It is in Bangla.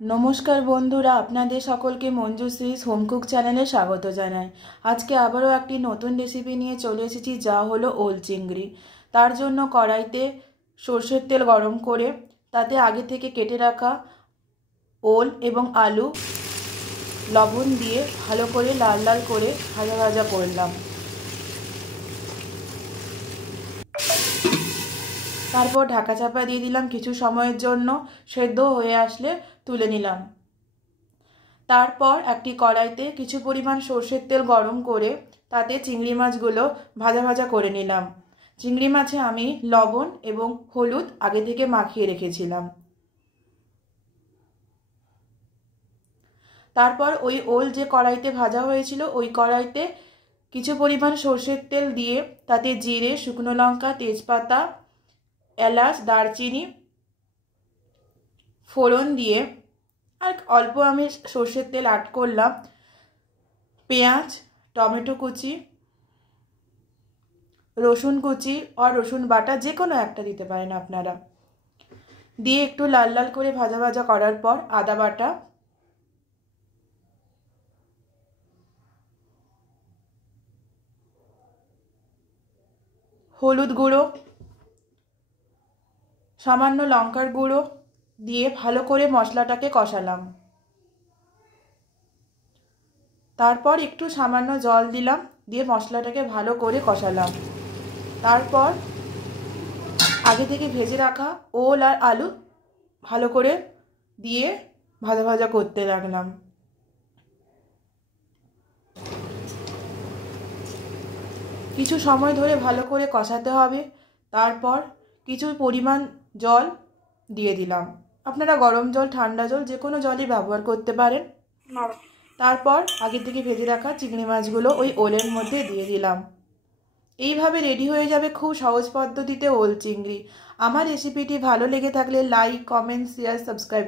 নমস্কার বন্ধুরা, আপনাদের সকলকে মঞ্জুশ্রীস হোম কুক চ্যানেলে স্বাগত জানাই। আজকে আবারও একটি নতুন রেসিপি নিয়ে চলে এসেছি, যা হলো ওল চিংড়ি। তার জন্য কড়াইতে সরষের তেল গরম করে তাতে আগে থেকে কেটে রাখা ওল এবং আলু লবণ দিয়ে ভালো করে লাল লাল করে ভাজা ভাজা করলাম। তারপর ঢাকা চাপা দিয়ে দিলাম কিছু সময়ের জন্য। সেদ্ধ হয়ে আসলে তুলে নিলাম। তারপর একটি কড়াইতে কিছু পরিমাণ সরষের তেল গরম করে তাতে চিংড়ি মাছগুলো ভাজা ভাজা করে নিলাম। চিংড়ি মাছে আমি লবণ এবং হলুদ আগে থেকে মাখিয়ে রেখেছিলাম। তারপর ওই ওল যে কড়াইতে ভাজা হয়েছিল ওই কড়াইতে কিছু পরিমাণ সরষের তেল দিয়ে তাতে জিরে, শুকনো লঙ্কা, তেজপাতা, এলাচ, দারচিনি ফোড়ন দিয়ে আর অল্প আমি সরষের তেল অ্যাড করলাম। পেঁয়াজ, টমেটো কুচি, রসুন কুচি আর রসুন বাটা যে কোনো একটা দিতে পারেন আপনারা, দিয়ে একটু লাল লাল করে ভাজা ভাজা করার পর আদা বাটা, হলুদ গুঁড়ো, সামান্য লঙ্কার গুঁড়ো দিয়ে ভালো করে মশলাটাকে কষালাম। তারপর একটু সামান্য জল দিলাম, দিয়ে মশলাটাকে ভালো করে কষালাম। তারপর আগে থেকে ভেজে রাখা ওল আর আলু ভালো করে দিয়ে ভাজা ভাজা করতে লাগলাম। কিছু সময় ধরে ভালো করে কষাতে হবে। তারপর কিছু পরিমাণ জল দিয়ে দিলাম। আপনারা গরম জল, ঠান্ডা জল যে কোনো জলই ব্যবহার করতে পারেন। তারপর আগে থেকে ভেজে রাখা চিংড়ি মাছগুলো ওই ওলের মধ্যে দিয়ে দিলাম। এইভাবে রেডি হয়ে যাবে খুব সহজ পদ্ধতিতে ওল চিংড়ি। আমার রেসিপিটি ভালো লেগে থাকলে লাইক, কমেন্ট, শেয়ার, সাবস্ক্রাইব